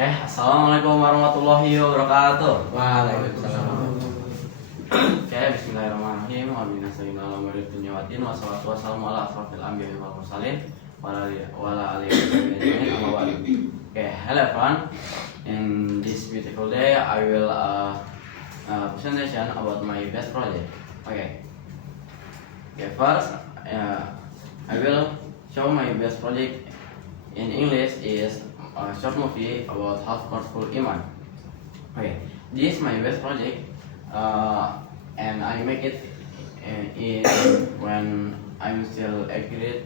Assalamualaikum warahmatullahi wabarakatuh. Waalaikumsalam. Bismillahirrahmanirrahim. Wassalatu wassalamu ala asrofil anbiya'i wal mursalin wa ala alihi wa sahbihi. Hello everyone. In this beautiful day, I will presentation about my best project. First, I will show my best project in English is a short movie about Half-Heartful Iman. This is my best project, and I make it in when I'm still a grade,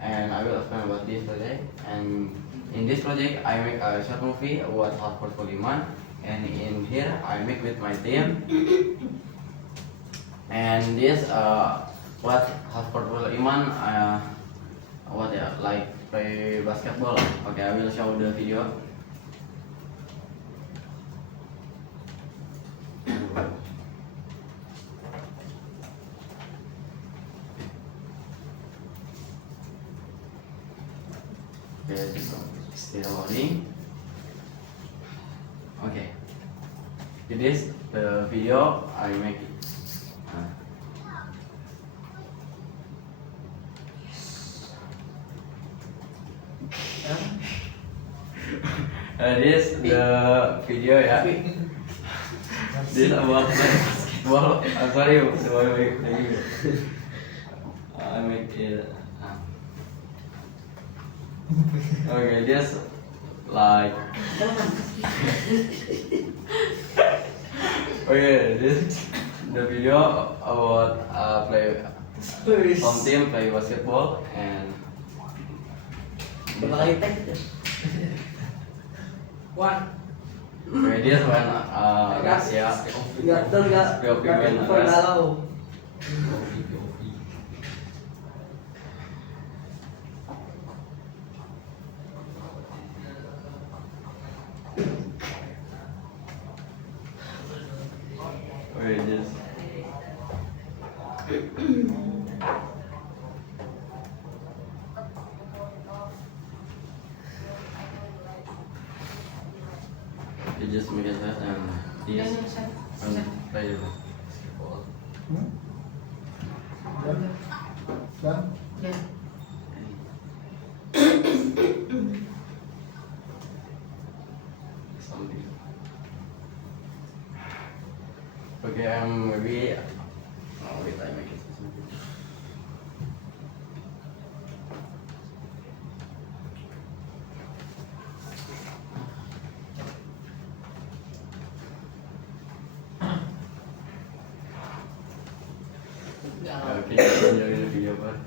and I will explain about this project. And in this project, I make a short movie about Half-Heartful Iman, and in here I make with my team. And this what Half-Heartful Iman like play basketball. I will show the video. Still loading. This is the video I make it. This the video ya. This about basketball. I'm sorry, I make it. This like. This the video about play home team play basketball and. This when you just make it that and this and play basketball. Something. Maybe. Wait, I make it. Can you enjoy the video, bud?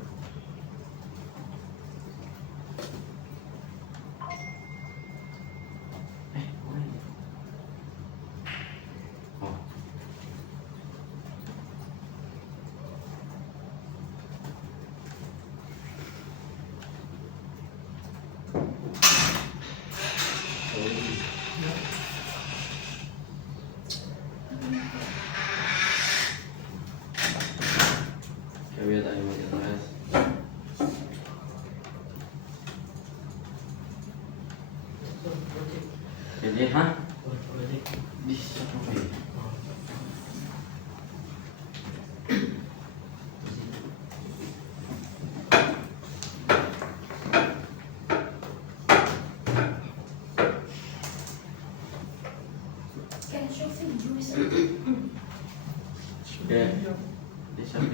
Wait, I make it nice. Jadi, di satu movie.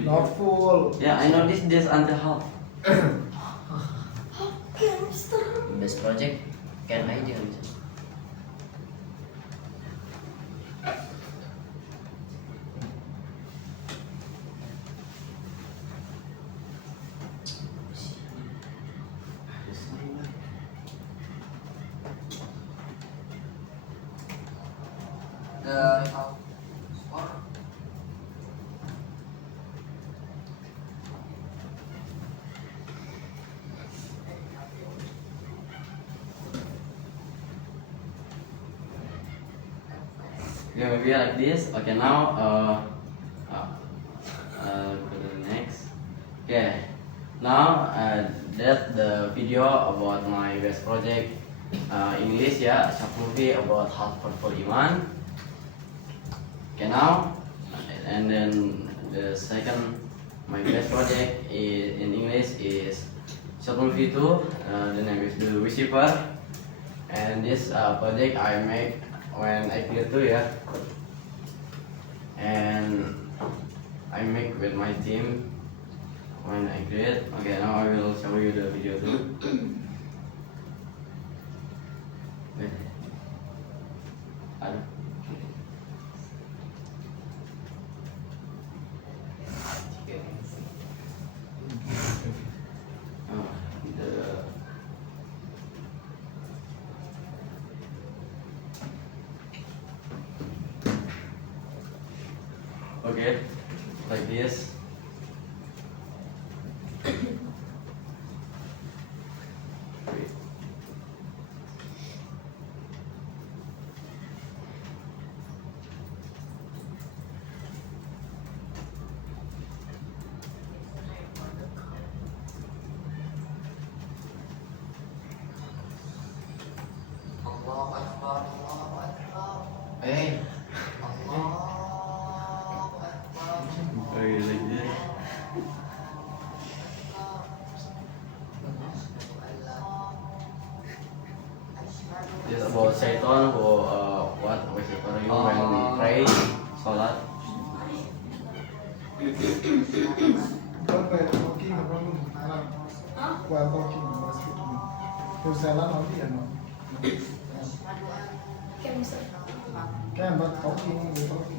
Not full. Yeah, I know this until half. Best project can I do? Maybe like this. Now go to the next. Now that's the video about my best project English ya, short movie about Half Heartful Iman. Okay, now, and then the second, my best project in English is short movie too. The name is The Whisper, and this project I make when I grade 2 ya, and I make with my team when I grade. Okay, now I will show you the video too. Wait. Aduh. Oh, okay, like this. Wait. Hey. Okay, like this. This about Satan, what are you when we pray, salat. Don't wear talking about while talking about speaking. You salam only or no? Can but talking, we talking.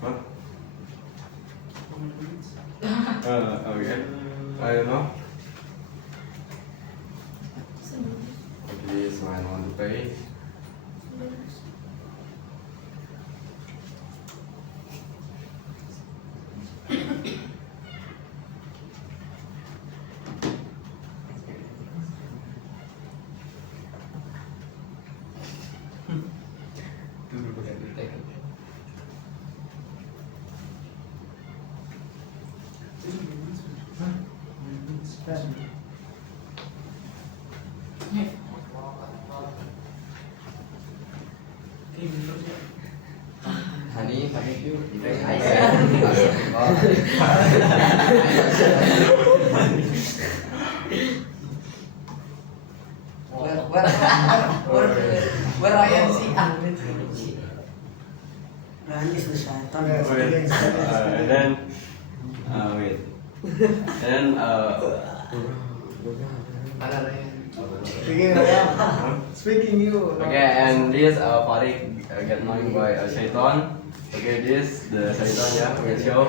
Huh? Okay. I don't know. Okay, this one on the page. Honey, you. Where I am see. Is the shaitan. Wait, and then, wait, and then, Speaking Ryan. Speaking you. okay, and this Farid get annoyed by Shaitan. Okay, this the Shaitan ya, we show.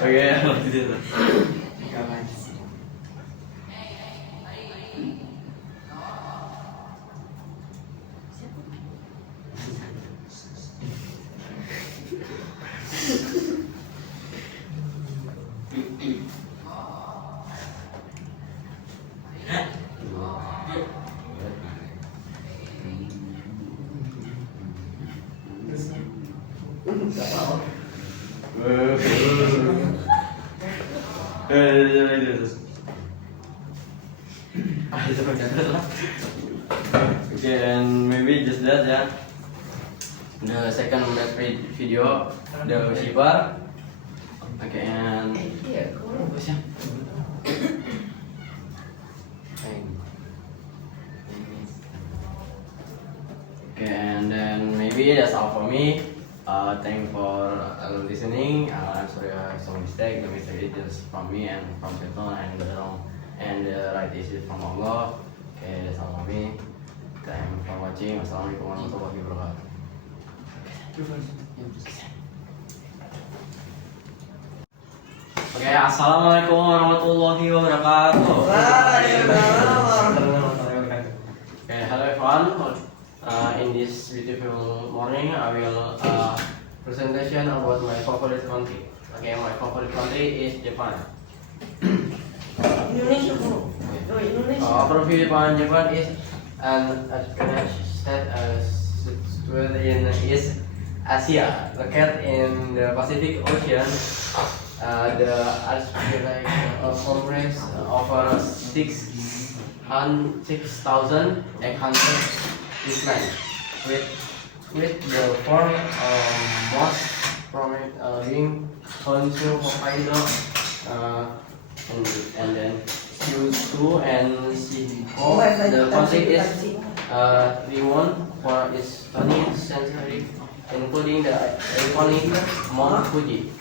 Okay, like this. Okay, and maybe just that ya. The second best video, the Shibar. Okay, and okay, and then maybe that's all for me. Thanks for listening. I'm sorry I have some mistake. The mistake is just from me and from Satan, and the wrong and the right is from Allah. Okay, that's all for me. Thanks for watching. Wassalamualaikum warahmatullahi wabarakatuh. Oke, assalamualaikum warahmatullahi wabarakatuh. Waalaikumsalam warahmatullahi wabarakatuh. Okay, hello everyone. in this beautiful morning, I will presentation about my favorite country. Okay, my favorite country is Japan. Indonesia bro. Oh, Indonesia. Overview Japan is an advanced state situated in East Asia, located in the Pacific Ocean. The archipelago comprises over 6,800 islands, with the four most prominent being Honshu, Hokkaido, and then Kyushu and Shikoku. The country is renowned for its stunning scenery, including the iconic Mount Fuji,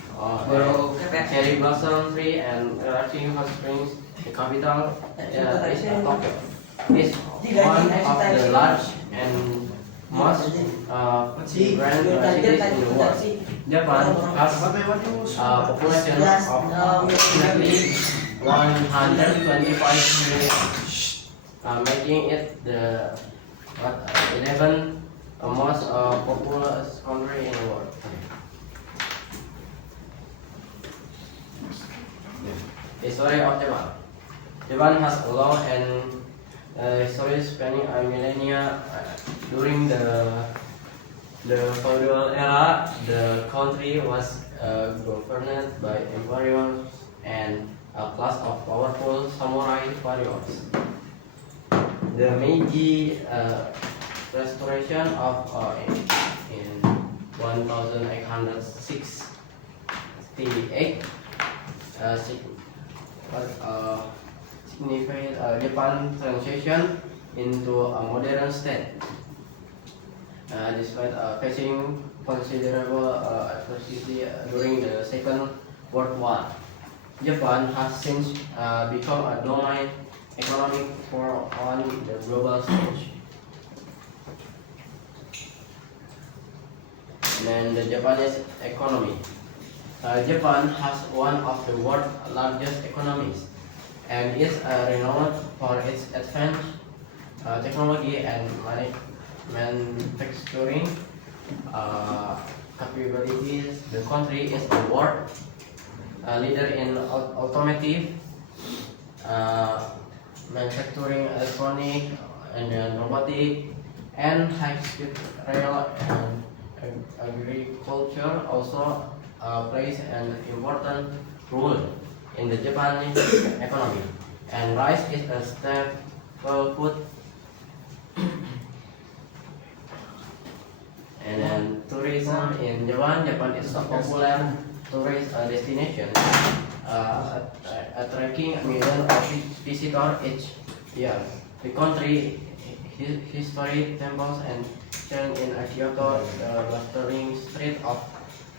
cherry blossom tree, and relaxing hot springs. The capital is Tokyo. It's one of the large and most grand cities in the world. Japan has a population of approximately 125 million, making it the 11th most populous country in the world. History of Japan. Japan has a long and history spanning a millennia. During the feudal era, the country was governed by emperors and a class of powerful samurai warriors. The Meiji restoration of in 1868 signified Japan transition into a modern state. Despite facing considerable adversity during the Second World War, Japan has since become a dominant economic force on the global stage. And then the Japanese economy. Japan has one of the world's largest economies and is renowned for its advanced technology and manufacturing capabilities. The country is a world leader in automotive, manufacturing, electronic, and robotic, and high-speed rail and agriculture also plays an important role in the Japanese economy. And rice is a staple food. And then tourism in Japan. Japan is a popular tourist destination, attracting millions of visitors each year. The country historic temples and churches in Kyoto, the bustling street of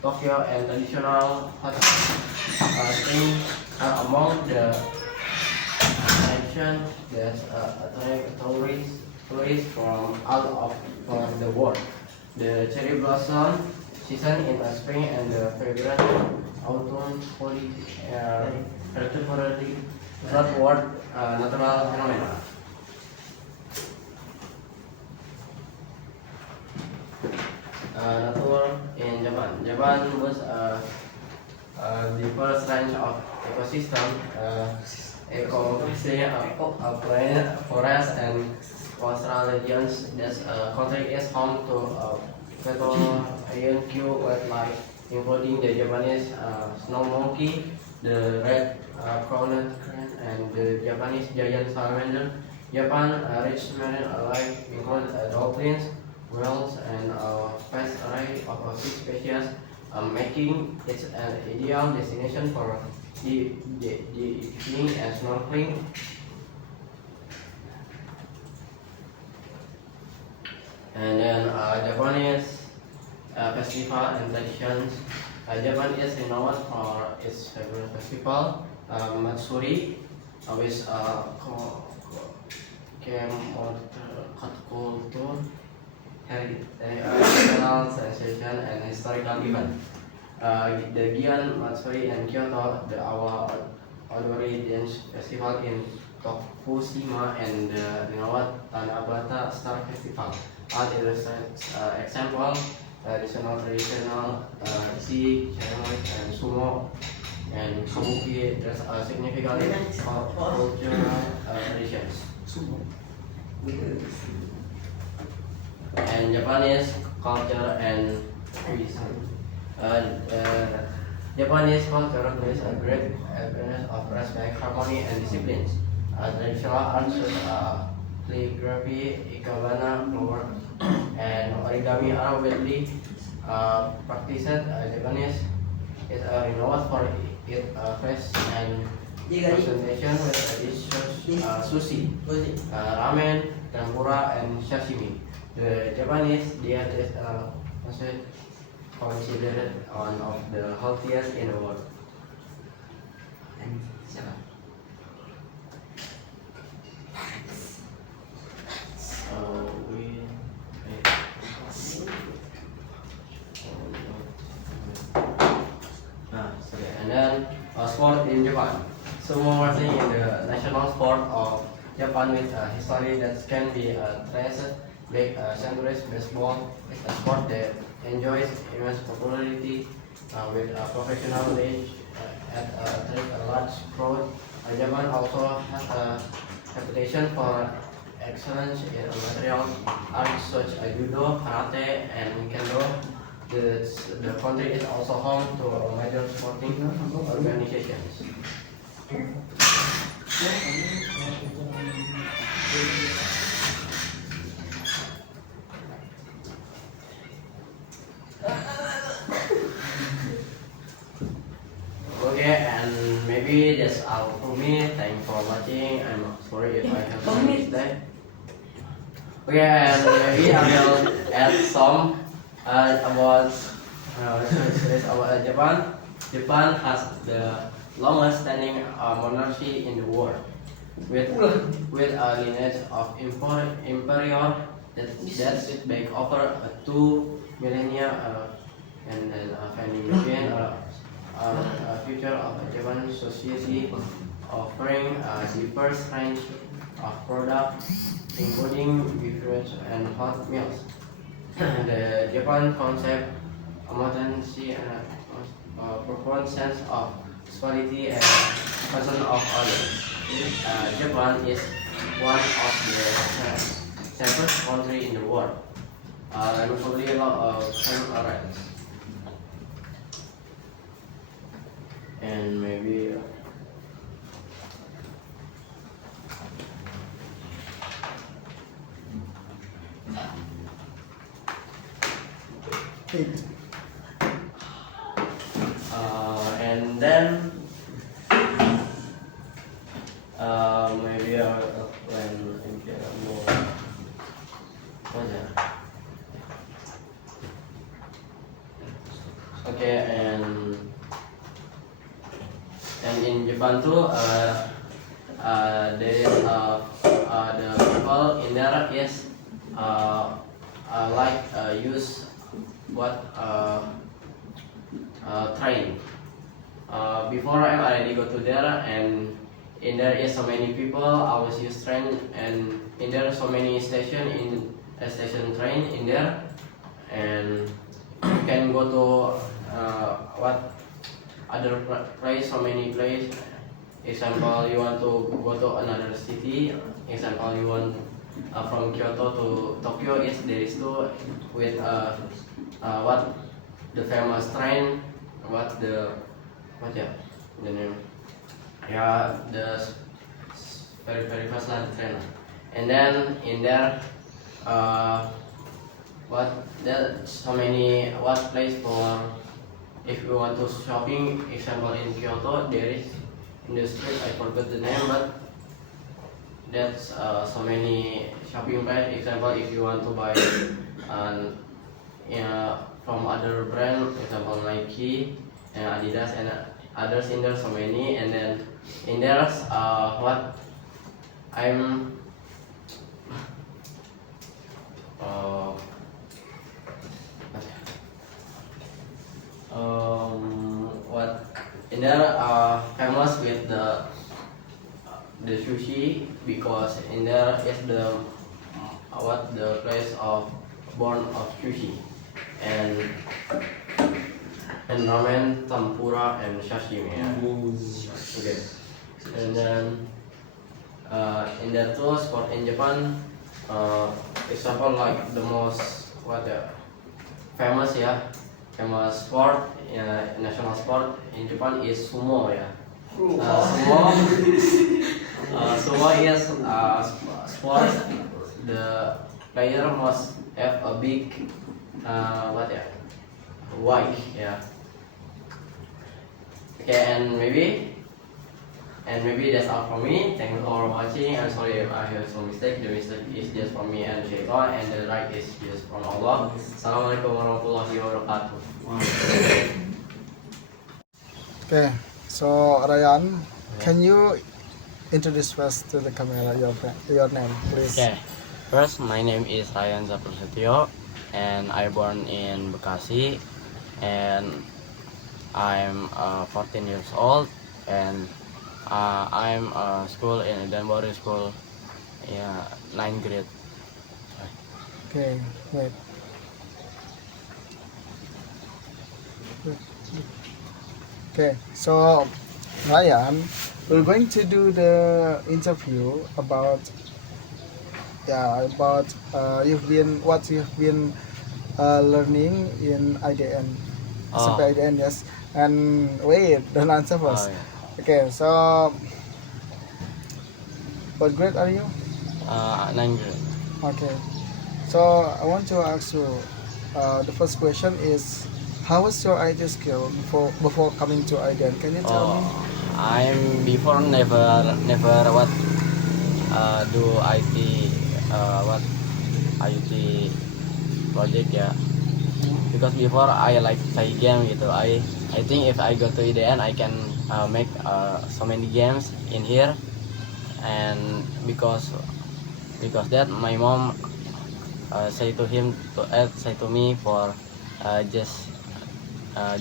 Tokyo, and traditional hot springs are among the attractions that attract tourists from all over the world. The cherry blossom season in the spring and the vibrant autumn foliage are particularly world natural phenomena. Nature in Japan. Japan was the first range of ecosystem, planet, forest, and coastal regions. This country is home to Pteranodon wildlife, including the Japanese snow monkey, the red crowned crane, and the Japanese giant salamander. Japan rich marine life include dolphins, whales, and a vast array of fish species, making it an ideal destination for diving and snorkeling. And then Japanese festival and traditions. Japan is renowned for its favorite festival, Matsuri, which culture, traditional sensation, and historical event. The Gion Matsuri in Kyoto, the Odori Dance Festival in Tokushima, and the renowned Tanabata Star Festival. art illustrates example, traditional tea ceremonies and sumo and kabuki. There's a significant cultural traditions. Sumo. And Japanese culture and cuisine. Japanese culture plays a great awareness of respect, harmony, and disciplines. Traditional arts such as calligraphy, ikebana, flower, and origami are widely practiced. Japanese is renowned for its fresh and presentation with dishes sushi, ramen, tempura, and sashimi. The Japanese diet is considered one of the healthiest in the world. So sorry. And then sport in Japan. Sumo wrestling is the national sport of Japan with a history that can be traced back centuries. Baseball is a sport that enjoys immense popularity with a professional league attract a large crowd. Japan also has a reputation for excellence in martial arts such as judo, karate, and kendo. The country is also home to major sporting organizations. Okay, and maybe that's all for me. Thanks for watching. I'm sorry if I have some mistake. Okay, and maybe I will add some about Japan. Japan has the longest standing monarchy in the world, with a lineage of imperial that dates back over 2 millennia, and then finding again a future of a Japan society offering a diverse range of products, including beverages and hot meals. The Japan concept modernity and a profound sense of quality and concern of others. Japan is one of the safest country in the world, and probably a lot of crime rates. And maybe and then maybe I'll plan and get more. Okay, and in Japan too, there is the people in there is like use what train. Before I already go to there, and in there is so many people. I was use train, and in there so many station in a station train in there, and you can go to what other place, so many place. Example, you want to go to another city. Example, you want from Kyoto to Tokyo. There is two with what the famous train. What the name? Yeah, the very fast train. And then in there, what there so many what place for if you want to shopping. Example, in Kyoto there is in the street, I forgot the name, but that's so many shopping place. Example, if you want to buy from other brand, example Nike and Adidas and others in there, so many. And then in there's what I'm what in there famous with the sushi, because in there is the what the place of born of sushi and ramen, tempura, and sashimi. Yeah. Okay. And then in that too, sport in Japan, example like the most famous famous sport, national sport in Japan is sumo. Yeah. Sumo is sport. The player must have a big wide. Yeah. Okay, and maybe that's all for me. Thank you for watching. I'm sorry if I have some mistake. The mistake is just from me and Shaitan, and the right is just from Allah. Assalamualaikum warahmatullahi wabarakatuh. Okay, so Ryan, can you introduce first to the camera your name, please? Okay, first my name is Ryan Zaprasetyo, and I born in Bekasi, and I'm 14 years old, and I'm school in Eden Boarding School, 9th grade. Okay, wait. Okay, so Ryan, we're going to do the interview about what you've been learning in IDN. Sampai IDN, yes. And wait, don't answer first. Okay, so what grade are you? 9th grade. Okay, so I want to ask you, the first question is, how was your IT skill before coming to IDN? Can you tell me? I'm before never do IT IoT project because before I like play game gitu. I think if I go to IDN I can make so many games in here, and because that my mom say to me for just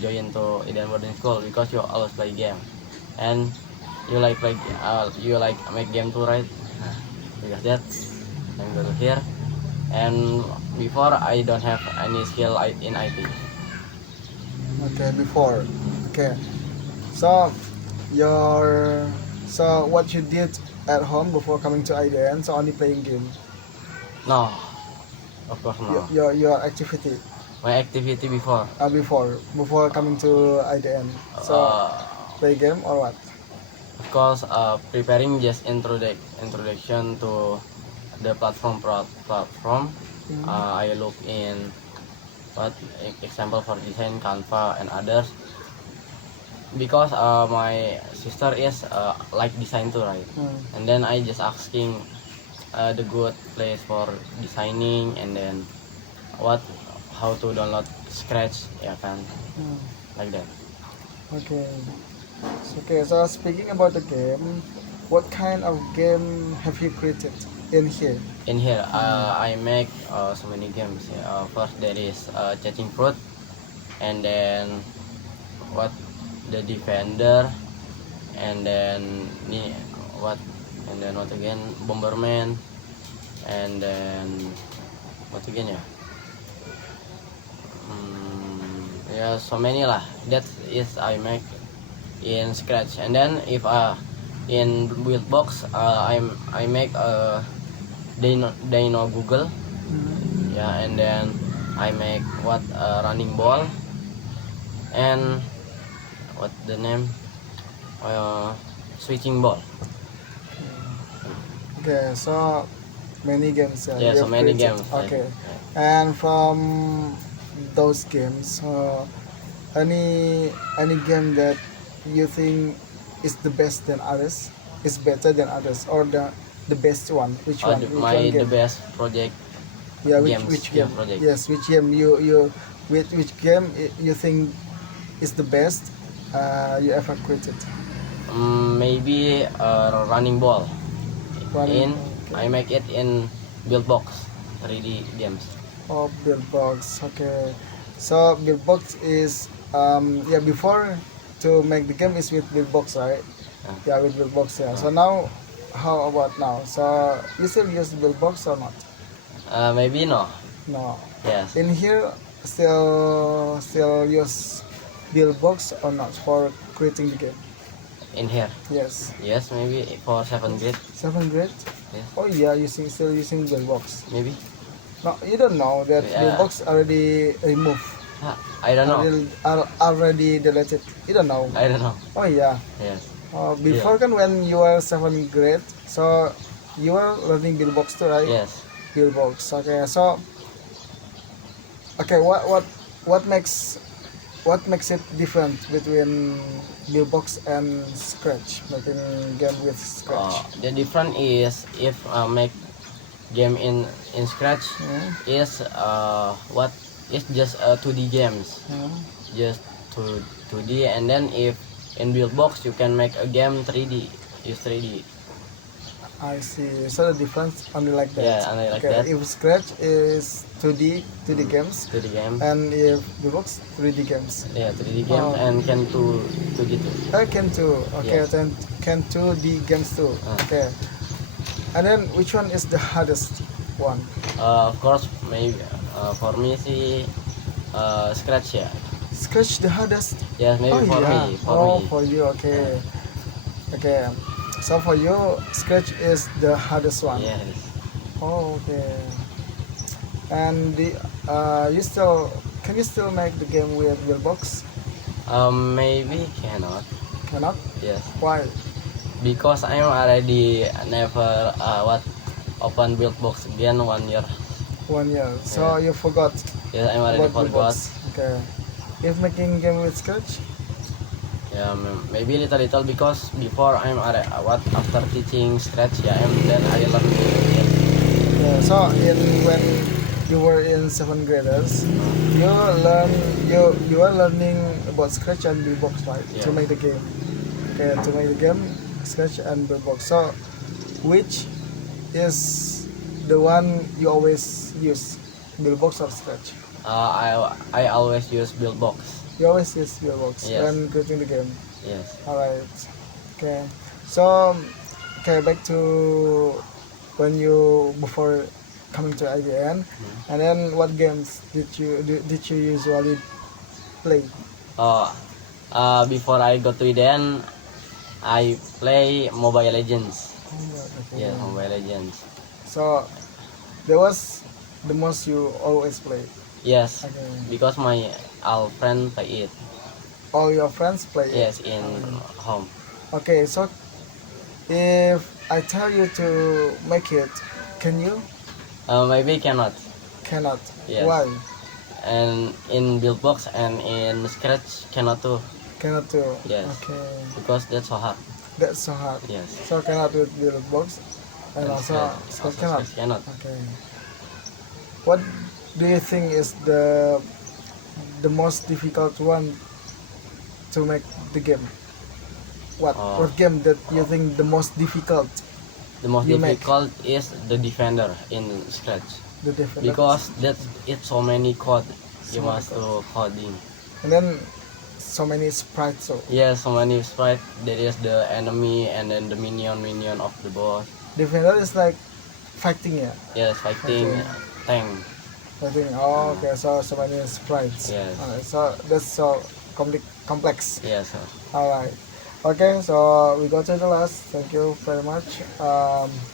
join to Eden Boarding School because you always play game and you like make game too, right? Because that I'm go to here, and before I don't have any skill in IT. Okay, before. Okay, so what you did at home before coming to IDN? So only playing game. No, of course no. Your activity. My activity before. Before coming to IDN. So play game or what? Of course, preparing just introduction to the platform. I look in example for design, Canva and others. Because my sister is like design too, right? And then I just asking the good place for designing, and then how to download Scratch, like that. Okay. So speaking about the game, what kind of game have you created in here? In here, I make so many games. First there is Catching Fruit, and then the Defender, and then what again, Bomberman, and then what again so many lah. That is I make in Scratch, and then if in Buildbox I make Dino Google, and then I make running ball, and what the name switching ball. Okay, so many games. Yeah, so many games. Okay, and from those games, any game that you think is the best than others, is better than others, or the best one? Which one? The best project. Yeah, games, which game? Project. Yes, which game which game you think is the best you ever created? Maybe running ball. Okay. I make it in Buildbox 3D games. Oh, Buildbox. Okay, so Buildbox is before to make the game is with Buildbox, right? Yeah, with Buildbox. Yeah. So now, how about now? So you still use Buildbox or not? Maybe no. No. Yes. In here, still use build box or not for creating the game? In here. Yes. Yes, maybe for 7th grade. 7th grade? Yes. Oh yeah, still using build box. Maybe. No, you don't know that Yeah. build box already removed. I don't know. Already deleted. You don't know. I don't know. Oh yeah. Yes. Before kan when you were 7th grade, so you were learning build box too, right? Yes. Build box. Okay, so what makes it different between build box and Scratch, making game with Scratch? The difference is if make game in Scratch Hmm? is what is just 2D games, Hmm? just 2D, and then if in build box you can make a game 3D, use 3D. I see. So the difference only like that. Yeah, only like okay. that. If Scratch is 2D games, 2D game. and if build box 3D games. Yeah, 3D game Oh. and can 2D too. Can too. Okay, Yes. then can 2D games too. Okay. And then which one is the hardest one? Of course, maybe for me see Scratch ya. Scratch the hardest. Yes, maybe for yeah. me. For you. Okay. Okay. So for you, Scratch is the hardest one. Yes. Oh, okay. And can you still make the game with build box? Maybe cannot. Cannot. Yes. Why? Because I'm already never open build box again 1 year. 1 year. So you forgot Yes, I'm already about build forgot. box. Okay. If making game with Scratch, Yeah, maybe little because before I'm after teaching Scratch, yeah, then I learn it. yeah. So when you were in 7th graders, you are learning about Scratch and build box, right? Yeah. To make the game. Okay, to make the game, Scratch and build box. So which is the one you always use, build box or Scratch? I always use build box. You always use build box Yes. when creating the game. Yes. Alright. Okay. So back to when you before coming to IDN, and then what games did you usually play? Before I go to Eden, I play Mobile Legends. Okay. Yeah, Mobile Legends. So that was the most you always play. Yes, Okay. because my all friend play it. All your friends play it? Yes, in home. Okay. So if I tell you to make it, can you? Maybe cannot. Cannot. Yes. Why? And in build box and in Scratch cannot too. Cannot do. Yes. Okay. Because that's so hard. That's so hard. Yes. So cannot do build box, and also Scratch cannot. Scratch cannot. Okay. What do you think is the most difficult one to make the game? What game that you think the most difficult? The most You make. difficult is the defender in Scratch. The different Because it's so many code. You So many must do coding. and then so many sprites. So Yeah, so many sprite. There is the enemy and then the minion of the boss. defender is like fighting, yeah. Yes, fighting Okay. tank. Fighting. Oh, okay. So many sprites. Yes. Alright, so that's so complex. Yes. Alright. Okay, so we go to the last. Thank you very much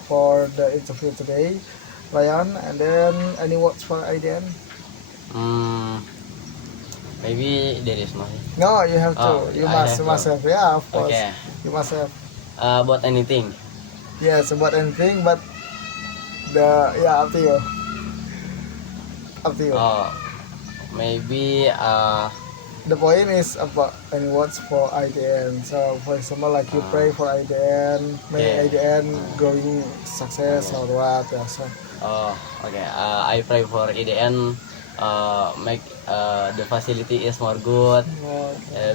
for the interview today, Ryan. And then any words for IDN? Maybe there is no. No, you have to. Oh, you I must have to. have. Yeah, of course. Okay. You must have. About anything. Yes, about anything, but up to you. Up to you. Maybe The point is about any words for IDN. So, for example, like you pray for IDN, may Yeah. IDN growing success or what? Yeah, so. okay. I pray for EDN make the facility is more good.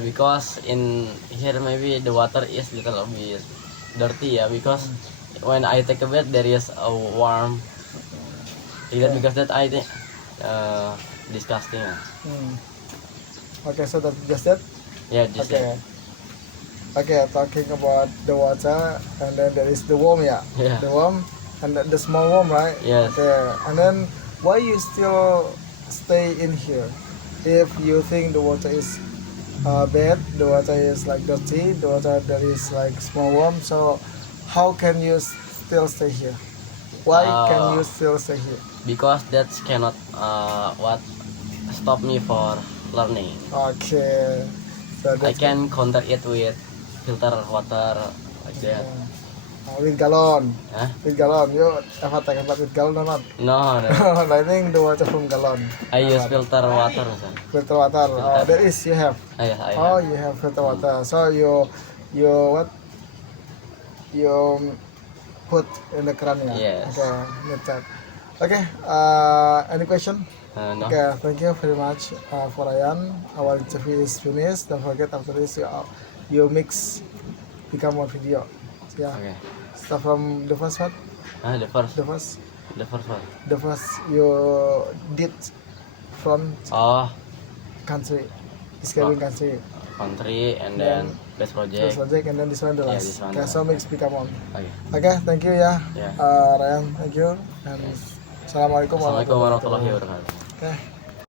Because in here maybe the water is little bit dirty, yeah, because when I take a bath there is a warm because that I think disgusting. Okay, so that's just it. Yeah, just Okay. Okay, talking about the water, and then there is the worm, yeah. Yeah. The worm, and the small worm, right? Yes. Okay, and then why you still stay in here? If you think the water is bad, the water is like dirty, the water there is like small worm. So how can you still stay here? Why can you still stay here? Because that cannot what stop me for learning. Okay, so I that's can counter it with filter water like that. with galon. Huh? With galon, you ever take a bath with galon or not? No, no. I think the water from galon. I use filter water, sir. Filter water. Oh, there is you have. Yes, I Oh, have. you have filter water. So you what? You put in the keran ya? Yes. Okay, that's that. Okay. Any question? No. Okay, thank you very much for Ryan. Our interview is finished. Don't forget after this you mix become one video. Yeah. Okay. Start from the first one. The first The first one. the first you did from Oh, country, escaping country. country and Then then best This project. project and then this one the Yeah, last. this one Okay, the so last. mix become one. Okay. Okay, thank you ya. Yeah. Ryan, thank you. And assalamualaikum Assalamualaikum warahmatullahi wabarakatuh. Okay.